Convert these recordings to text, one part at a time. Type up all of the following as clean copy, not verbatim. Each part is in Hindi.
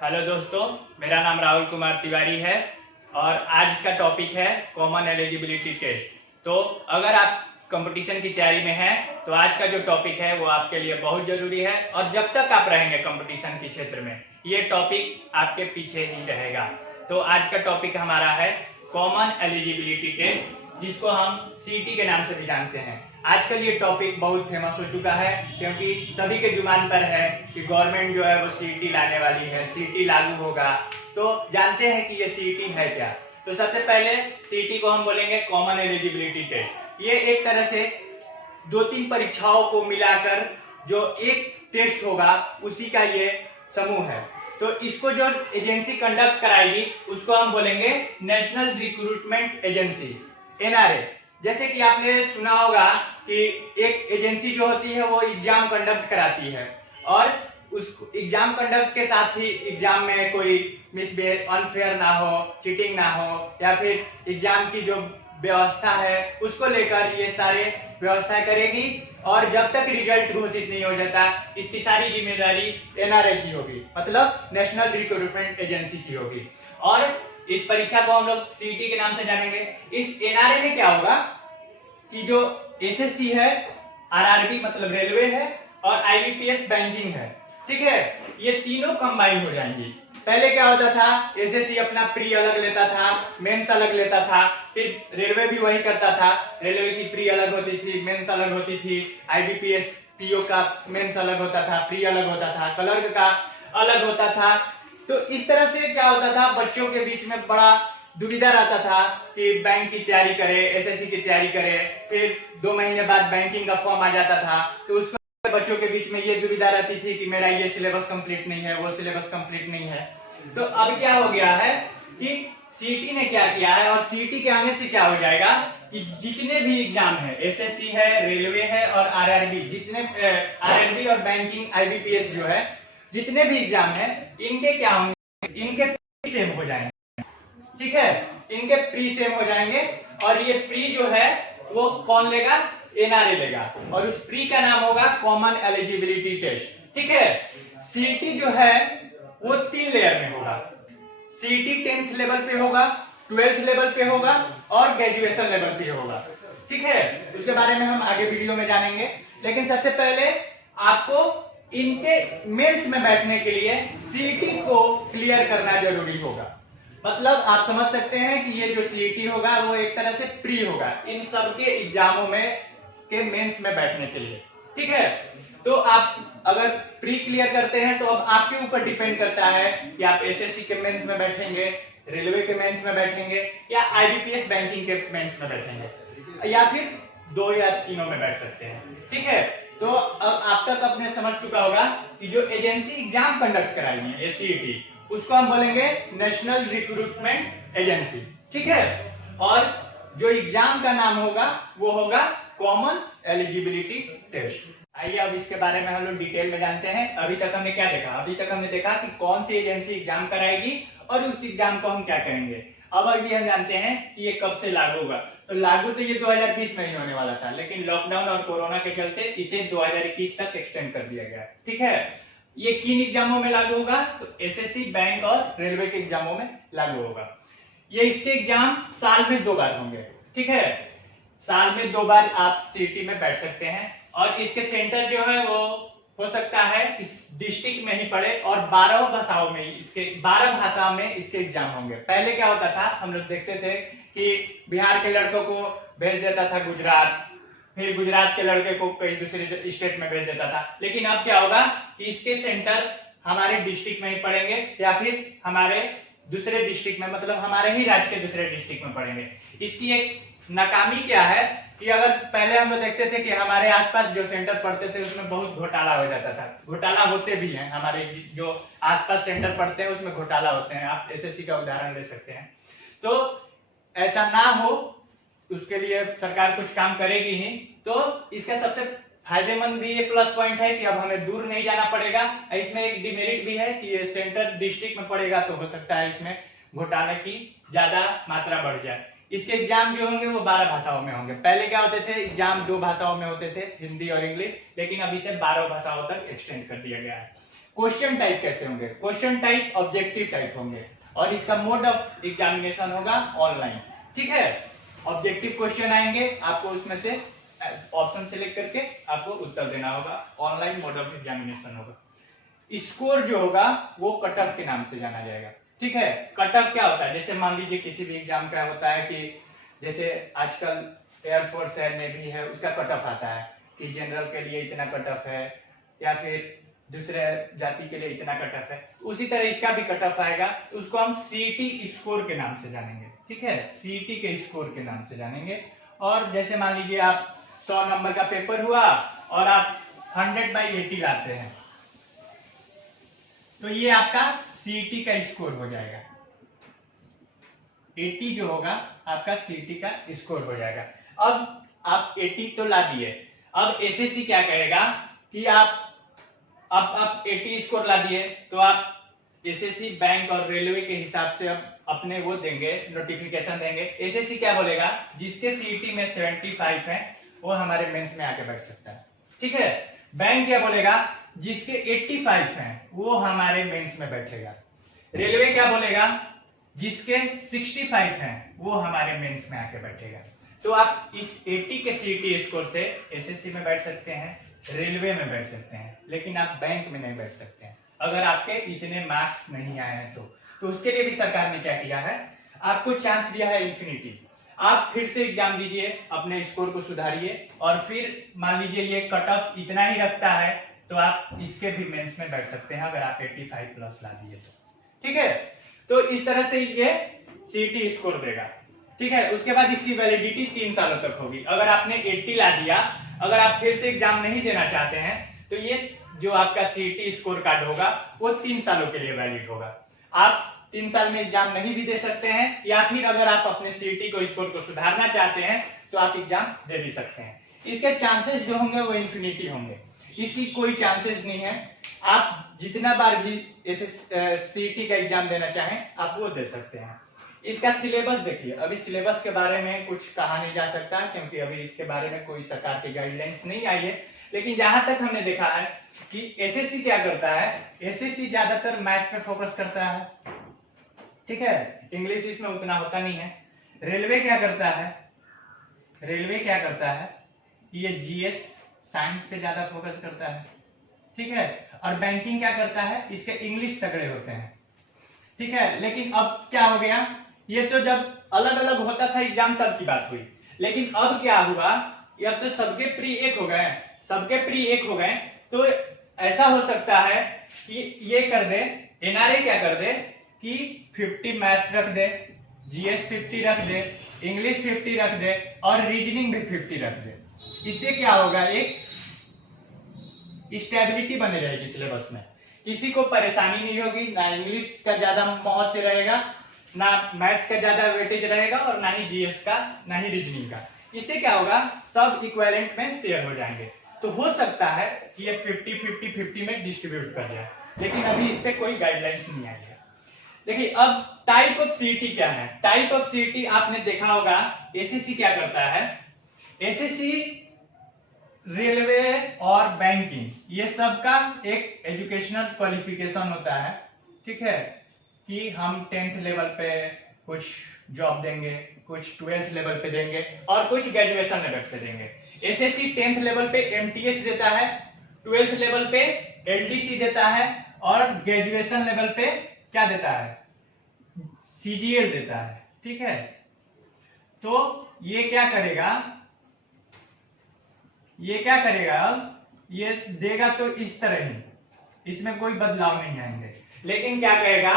हेलो दोस्तों, मेरा नाम राहुल कुमार तिवारी है और आज का टॉपिक है कॉमन एलिजिबिलिटी टेस्ट। तो अगर आप कंपटीशन की तैयारी में हैं तो आज का जो टॉपिक है वो आपके लिए बहुत जरूरी है और जब तक आप रहेंगे कंपटीशन के क्षेत्र में ये टॉपिक आपके पीछे ही रहेगा। तो आज का टॉपिक हमारा है कॉमन एलिजिबिलिटी टेस्ट, जिसको हम सीईटी के नाम से भी जानते हैं। आजकल ये टॉपिक बहुत फेमस हो चुका है क्योंकि सभी के जुबान पर है कि गवर्नमेंट जो है वो सीईटी लाने वाली है, सीईटी लागू होगा। तो जानते हैं कि ये सीईटी है क्या। तो सबसे पहले सीईटी को हम बोलेंगे कॉमन एलिजिबिलिटी टेस्ट। ये एक तरह से 2-3 परीक्षाओं को मिलाकर जो एक टेस्ट होगा उसी का ये समूह है। तो इसको जो एजेंसी कंडक्ट कराएगी उसको हम बोलेंगे नेशनल रिक्रूटमेंट एजेंसी, एनआरए। जैसे कि आपने सुना होगा कि एक एजेंसी जो होती है वो एग्जाम कंडक्ट कराती है और उस एग्जाम कंडक्ट के साथ ही एग्जाम में कोई मिसबिहेव, अनफेयर ना हो, चीटिंग ना हो, या फिर एग्जाम की जो व्यवस्था है उसको लेकर ये सारे व्यवस्था करेगी और जब तक रिजल्ट घोषित नहीं हो जाता इसकी सारी जिम्मेदारी एनआरए की होगी, मतलब नेशनल रिक्रूटमेंट एजेंसी की होगी। और इस परीक्षा को हम लोग सीईटी के नाम से जानेंगे। इस एनआरए में क्या होगा कि जो एसएससी है, आरआरबी मतलब रेलवे है और आईबीपीएस बैंकिंग है, ठीक है, ये तीनों कंबाइन हो जाएंगी। पहले क्या होता था, एसएससी अपना प्री अलग लेता था, मेंस अलग लेता था, फिर रेलवे भी वही करता था, रेलवे की प्री अलग होती थी, मेंस अलग होती थी, आईबीपीएस पीओ का मेंस अलग होता था, प्री अलग होता था, क्लर्क का अलग होता था। तो इस तरह से क्या होता था, बच्चों के बीच में बड़ा दुविधा रहता था कि बैंक की तैयारी करे, एसएससी की तैयारी करे, फिर 2 महीने बाद बैंकिंग का फॉर्म आ जाता था। तो उसको बच्चों के बीच में ये दुविधा रहती थी कि मेरा ये सिलेबस कंप्लीट नहीं है, वो सिलेबस कंप्लीट नहीं है। तो अब क्या हो गया है कि सीईटी ने क्या किया है, और सीईटी के आने से क्या हो जाएगा कि जितने भी एग्जाम है, एसएससी है, रेलवे है और आरआरबी, जितने आरआरबी और बैंकिंग आईबीपीएस जो है, जितने भी एग्जाम है इनके क्या होंगे, इनके प्री सेम हो जाएंगे, ठीक है, इनके प्री सेम हो जाएंगे। और ये प्री जो है वो कौन लेगा, एनआरए लेगा, और उस प्री का नाम होगा कॉमन एलिजिबिलिटी टेस्ट, ठीक है। सीईटी जो है वो 3 लेयर में होगा। सीईटी 10th लेवल पे होगा, 12th लेवल पे होगा और ग्रेजुएशन लेवल पे होगा, ठीक है। उसके बारे में हम आगे वीडियो में जानेंगे, लेकिन सबसे पहले आपको इनके मेंस में बैठने के लिए सीईटी को क्लियर करना जरूरी होगा। मतलब आप समझ सकते हैं कि ये जो सीईटी होगा वो एक तरह से प्री होगा इन सबके एग्जामों में के मेंस में बैठने के लिए, ठीक है। तो आप अगर प्री क्लियर करते हैं तो अब आपके ऊपर डिपेंड करता है कि आप एसएससी के मेंस में बैठेंगे, रेलवे के मेंस में बैठेंगे या आईबीपीएस बैंकिंग के मेंस में बैठेंगे, या फिर 2 या तीनों में बैठ सकते हैं, ठीक है। तो अब आप तक अपने समझ चुका होगा कि जो एजेंसी एग्जाम कंडक्ट कराएगी एससीईटी, उसको हम बोलेंगे नेशनल रिक्रूटमेंट एजेंसी, ठीक है। और जो एग्जाम का नाम होगा वो होगा कॉमन एलिजिबिलिटी टेस्ट। आइए अब इसके बारे में हम लोग डिटेल में जानते हैं। अभी तक हमने क्या देखा, अभी तक हमने देखा कि कौन सी एजेंसी एग्जाम कराएगी और उस एग्जाम को हम क्या करेंगे। अब अभी हम जानते हैं कि ये कब से लागू होगा। तो लागू तो ये 2020 में ही होने वाला था, लेकिन लॉकडाउन और कोरोना के चलते इसे 2021 तक एक्सटेंड कर दिया गया, ठीक है। ये किन एग्जामों में लागू होगा, तो एसएससी, बैंक और रेलवे के एग्जामों में लागू होगा। ये इसके एग्जाम साल में 2 बार होंगे, ठीक है। साल में 2 बार आप सीईटी में बैठ सकते हैं और इसके सेंटर जो है वो हो सकता है इस डिस्ट्रिक्ट में ही पड़े और 12 भाषाओं में इसके एग्जाम होंगे। पहले क्या होता था, हम लोग देखते थे कि बिहार के लड़कों को भेज देता था गुजरात, फिर गुजरात के लड़के को कई दूसरे स्टेट में भेज देता था। लेकिन अब क्या होगा कि इसके सेंटर हमारे डिस्ट्रिक्ट में ही पड़ेंगे या फिर हमारे दूसरे डिस्ट्रिक्ट में, मतलब हमारे ही राज्य के दूसरे डिस्ट्रिक्ट में पड़ेंगे। इसकी एक नाकामी क्या है कि अगर पहले हम लोग देखते थे कि हमारे आसपास जो सेंटर पड़ते थे उसमें बहुत घोटाला हो जाता था, घोटाला होते भी हैं, हमारे जो आसपास सेंटर पड़ते हैं उसमें घोटाला होते हैं। आप एसएससी का उदाहरण ले सकते हैं। तो ऐसा ना हो उसके लिए सरकार कुछ काम करेगी ही। तो इसका सबसे फायदेमंद भी ये प्लस पॉइंट है कि अब हमें दूर नहीं जाना पड़ेगा। इसमें एक डिमेरिट भी है कि ये सेंटर डिस्ट्रिक्ट में पड़ेगा तो हो सकता है इसमें घोटाले की ज्यादा मात्रा बढ़ जाए। इसके एग्जाम जो होंगे वो 12 भाषाओं में होंगे। पहले क्या होते थे, एग्जाम 2 भाषाओं में होते थे, हिंदी और इंग्लिश, लेकिन अब इसे 12 भाषाओं तक एक्सटेंड कर दिया गया है। क्वेश्चन टाइप कैसे होंगे, क्वेश्चन टाइप ऑब्जेक्टिव टाइप होंगे, और इसका मोड ऑफ एग्जामिनेशन होगा ऑनलाइन। ठीक है, ऑब्जेक्टिव क्वेश्चन आएंगे, आपको उसमें से ऑप्शन सिलेक्ट करके आपको उत्तर देना होगा, ऑनलाइन मोड ऑफ एग्जामिनेशन होगा। स्कोर जो होगा वो कट ऑफ के नाम से जाना जाएगा। ठीक है, कट ऑफ क्या होता है, जैसे मान लीजिए किसी भी एग्जाम का होता है कि जैसे आजकल एयरफोर्स है, नेवी है, उसका कट ऑफ आता है कि जनरल के लिए इतना कट ऑफ है, या फिर दूसरे जाति के लिए इतना कट ऑफ है, उसी तरह इसका भी कट ऑफ आएगा, उसको हम सीटी स्कोर के नाम से जानेंगे। ठीक है, सीटी के स्कोर के नाम से जानेंगे। और जैसे मान लीजिए आप 100 नंबर का पेपर हुआ और आप 100/80 लाते हैं, तो ये आपका सीटी का स्कोर हो जाएगा। 80 जो होगा आपका सीटी का स्कोर हो जाएगा। अब आप 80 तो ला दिए, अब एसएससी क्या कहेगा कि आप 80 स्कोर ला दिए, तो आप एसएससी बैंक और रेलवे के हिसाब से अब अपने वो देंगे, नोटिफिकेशन देंगे। एसएससी क्या बोलेगा, जिसके सीटी में 75 है वो हमारे मेंस में आके बैठ सकता है। ठीक है, बैंक क्या बोलेगा, जिसके 85 हैं वो हमारे मेंस में बैठेगा। रेलवे क्या बोलेगा, जिसके 65 हैं वो हमारे मेंस में आके बैठेगा। तो आप इस 80 के सीटी स्कोर से एसएससी में बैठ सकते हैं, रेलवे में बैठ सकते हैं, लेकिन आप बैंक में नहीं बैठ सकते हैं अगर आपके इतने मार्क्स नहीं आए हैं। तो उसके लिए भी सरकार ने क्या किया है, आपको चांस दिया है इन्फिनिटी। आप फिर से एग्जाम दीजिए, अपने स्कोर को सुधारिए, और फिर मान लीजिए ये कट ऑफ इतना ही रखता है तो आप इसके भी मेंस में बैठ सकते हैं अगर आप 85 प्लस ला दिए तो। ठीक है, तो इस तरह से ये सीटी स्कोर देगा। ठीक है, उसके बाद इसकी वैलिडिटी 3 सालों तक होगी। अगर आपने 80 ला दिया, अगर आप फिर से एग्जाम नहीं देना चाहते हैं, तो ये जो आपका सीटी स्कोर कार्ड होगा वो 3 सालों के लिए वैलिड होगा। आप 3 साल में एग्जाम नहीं भी दे सकते हैं, या फिर अगर आप अपने सीटी को स्कोर को सुधारना चाहते हैं तो आप एग्जाम दे भी सकते हैं। इसके चांसेस जो होंगे वो इन्फिनिटी होंगे, इसकी कोई चांसेस नहीं है। आप जितना बार भी सीटी का एग्जाम देना चाहें आप वो दे सकते हैं। इसका सिलेबस देखिए, अभी सिलेबस के बारे में कुछ कहा नहीं जा सकता क्योंकि अभी इसके बारे में कोई सरकार की गाइडलाइंस नहीं आई है, लेकिन जहां तक हमने देखा है कि एसएससी क्या करता है, एसएससी ज्यादातर मैथ पे फोकस करता है। ठीक है, इंग्लिश इसमें उतना होता नहीं है। रेलवे क्या करता है, रेलवे क्या करता है, ये जीएस साइंस पे ज्यादा फोकस करता है। ठीक है, और बैंकिंग क्या करता है, इसके इंग्लिश तगड़े होते हैं। ठीक है, लेकिन अब क्या हो गया, ये तो जब अलग अलग होता था एग्जाम तब की बात हुई, लेकिन अब क्या हुआ, ये अब तो सबके प्री एक हो गए, सबके प्री एक हो गए। तो ऐसा हो सकता है कि ये कर दे, एनआरए क्या कर दे कि 50 मैथ्स रख दे, जीएस 50 रख दे, इंग्लिश 50 रख दे, और रीजनिंग भी 50 रख दे। इससे क्या होगा, एक स्टेबिलिटी बनी रहेगी सिलेबस में, किसी को परेशानी नहीं होगी, ना इंग्लिश का ज्यादा महत्व रहेगा, ना मैथ्स का ज्यादा वेटेज रहेगा, और ना ही जीएस का, ना ही रीजनिंग का। इससे क्या होगा, सब इक्विवेलेंट में शेयर हो जाएंगे। तो हो सकता है कि ये 50-50-50 में डिस्ट्रीब्यूट कर जाए, लेकिन अभी इस पे कोई गाइडलाइंस नहीं आई है। देखिए, अब टाइप ऑफ सीटी क्या है, टाइप ऑफ सीटी आपने देखा होगा, एसएससी क्या करता है, एसएससी रेलवे और बैंकिंग ये सब का एक एजुकेशनल क्वालिफिकेशन होता है। ठीक है, कि हम 10th लेवल पे कुछ जॉब देंगे, कुछ 12th लेवल पे देंगे, और कुछ ग्रेजुएशन लेवल पे देंगे। एसएससी 10th लेवल पे एमटीएस देता है, 12th लेवल पे एलडीसी देता है, और ग्रेजुएशन लेवल पे क्या देता है, सीजीएल देता है। ठीक है, तो ये क्या करेगा, ये क्या करेगा, अब ये देगा तो इस तरह ही, इसमें कोई बदलाव नहीं आएंगे। लेकिन क्या कहेगा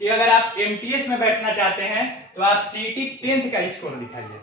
कि अगर आप एमटीएस में बैठना चाहते हैं तो आप सीटी 10th का स्कोर दिखाइए,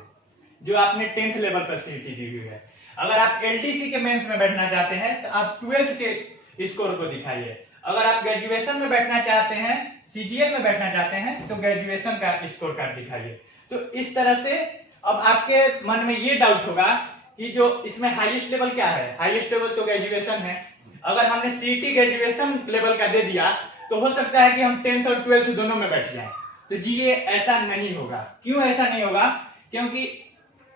जो आपने 10th लेवल पर सीटी दी हुई है। अगर आप एलडीसी के मेंस में बैठना चाहते हैं तो आप 12th के स्कोर को दिखाइए। अगर आप ग्रेजुएशन में बैठना चाहते हैं, सीजीएल में बैठना चाहते हैं, तो ग्रेजुएशन का स्कोर कार्ड दिखाइए। तो इस तरह से अब आपके मन में ये डाउट होगा कि जो इसमें हाईएस्ट लेवल क्या है, हाईएस्ट लेवल तो ग्रेजुएशन है। अगर हमने सीटी ग्रेजुएशन लेवल का दे दिया तो हो सकता है कि हम 10th और 12th दोनों में बैठ जाएं। तो जी ये ऐसा नहीं होगा। क्यों ऐसा नहीं होगा, क्योंकि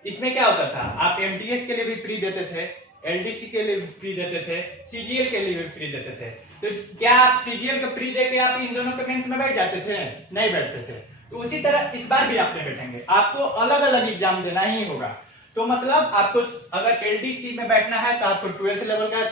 इसमें क्या होता था, आप एमटीएस के लिए भी प्री देते थे, एलडीसी के लिए भी फ्री देते थे, सीजीएल के लिए भी फ्री देते थे। तो क्या आप सीजीएल को फ्री देके आप इन दोनों के मेंस में बैठ जाते थे? नहीं बैठते थे। तो उसी तरह इस बार भी आप नहीं बैठेंगे, आपको अलग अलग एग्जाम देना ही होगा। तो मतलब आपको अगर एलडीसी में बैठना है तो आपको 12th लेवल का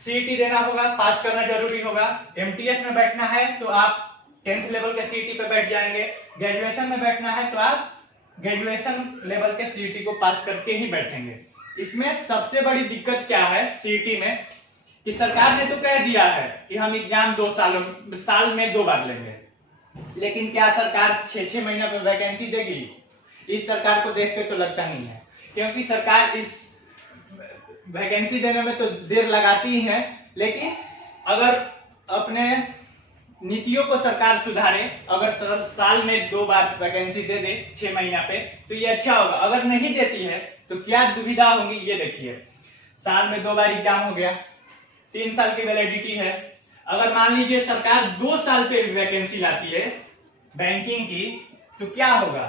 सीईटी देना होगा, पास करना जरूरी होगा। एमटीएस में बैठना है तो आप 10th लेवल के सीईटी पे बैठ जाएंगे। ग्रेजुएशन में बैठना है तो आप ग्रेजुएशन लेवल के सीईटी को पास करके ही बैठेंगे। इसमें सबसे बड़ी दिक्कत क्या है सीईटी में कि सरकार ने तो कह दिया है कि हम एग्जाम 2 साल में 2 बार लेंगे, लेकिन क्या सरकार 6-6 महीने पे वैकेंसी देगी? इस सरकार को देख के तो लगता नहीं है, क्योंकि सरकार इस वैकेंसी देने में तो देर लगाती ही है, लेकिन अगर अपने नीतियों को सरकार सुधारे, अगर साल में 2 बार वैकेंसी दे दे 6 महीना पे, तो ये अच्छा होगा। अगर नहीं देती है तो क्या दुविधा होगी ये देखिए। साल में 2 बार एग्जाम हो गया, 3 साल की वैलिडिटी है। अगर मान लीजिए सरकार 2 साल पे वैकेंसी लाती है बैंकिंग की, तो क्या होगा?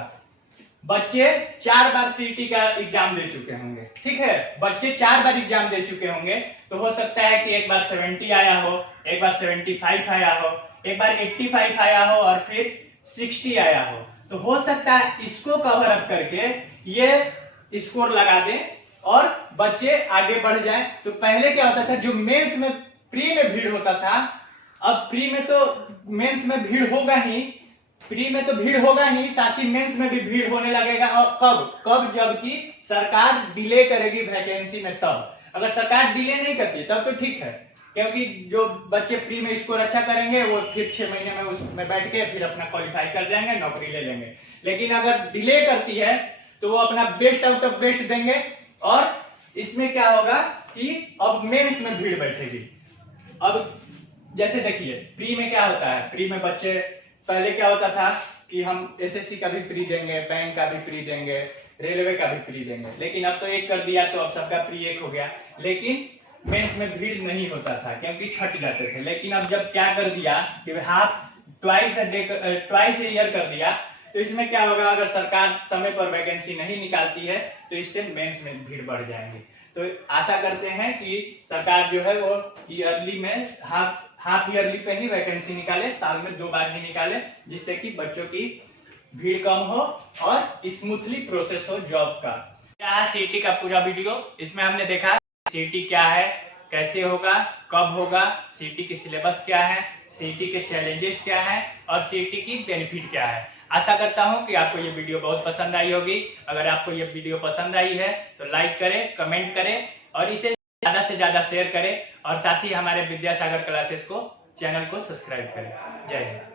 बच्चे 4 बार सीईटी का एग्जाम दे चुके होंगे, ठीक है, बच्चे 4 बार एग्जाम दे चुके होंगे, तो हो सकता है कि एक बार 70 आया हो, एक बार 75 आया हो, एक बार 85 आया हो और फिर 60 आया हो। तो हो सकता है इसको कवर अप करके ये स्कोर लगा दें और बच्चे आगे बढ़ जाएं। तो पहले क्या होता था, जो मेंस में प्री में भीड़ होता था, अब प्री में तो मेंस में भीड़ होगा ही, प्री में तो भीड़ होगा ही, साथ ही मेंस में भी भीड़ होने लगेगा। और कब जबकि सरकार डिले करेगी वैकेंसी में तब। अगर सरकार डिले नहीं करती तब तो ठीक है, क्योंकि जो बच्चे फ्री में स्कोर अच्छा करेंगे वो फिर 6 महीने में उसमें बैठ के फिर अपना क्वालिफाई कर जाएंगे, नौकरी ले लेंगे। लेकिन अगर डिले करती है तो वो अपना बेस्ट आउट ऑफ बेस्ट देंगे, और इसमें क्या होगा कि अब मेंस में भीड़ बैठेगी। अब जैसे देखिए प्री में क्या होता है, प्री में बच्चे पहले क्या होता था कि हम एसएससी का भी प्री देंगे, बैंक का भी प्री देंगे, रेलवे का भी प्री देंगे, लेकिन अब तो एक कर दिया तो अब सबका प्री एक हो गया। लेकिन मेंस में भीड़ नहीं होता था क्योंकि छट जाते थे। लेकिन अब जब क्या कर दिया कि ट्वाइस ए ईयर कर दिया, तो इसमें क्या होगा, अगर सरकार समय पर वैकेंसी नहीं निकालती है तो इससे मेंस में भीड़ बढ़ जाएंगे। तो आशा करते हैं कि सरकार जो है वो ईयरली में हाफ ईयरली पे ही वैकेंसी निकाले, साल में 2 बार ही निकाले, जिससे कि बच्चों की भीड़ कम हो और स्मूथली प्रोसेस हो जॉब का। क्या है सीईटी का पूरा वीडियो, इसमें हमने देखा सीईटी क्या है, कैसे होगा, कब होगा, सीईटी की सिलेबस क्या है, सीईटी के चैलेंजेस क्या है और सीईटी की बेनिफिट क्या है। आशा करता हूं कि आपको ये वीडियो बहुत पसंद आई होगी। अगर आपको ये वीडियो पसंद आई है तो लाइक करें, कमेंट करें और इसे ज्यादा से ज्यादा शेयर करें, और साथ ही हमारे विद्यासागर क्लासेस को चैनल को सब्सक्राइब करें। जय हिंद।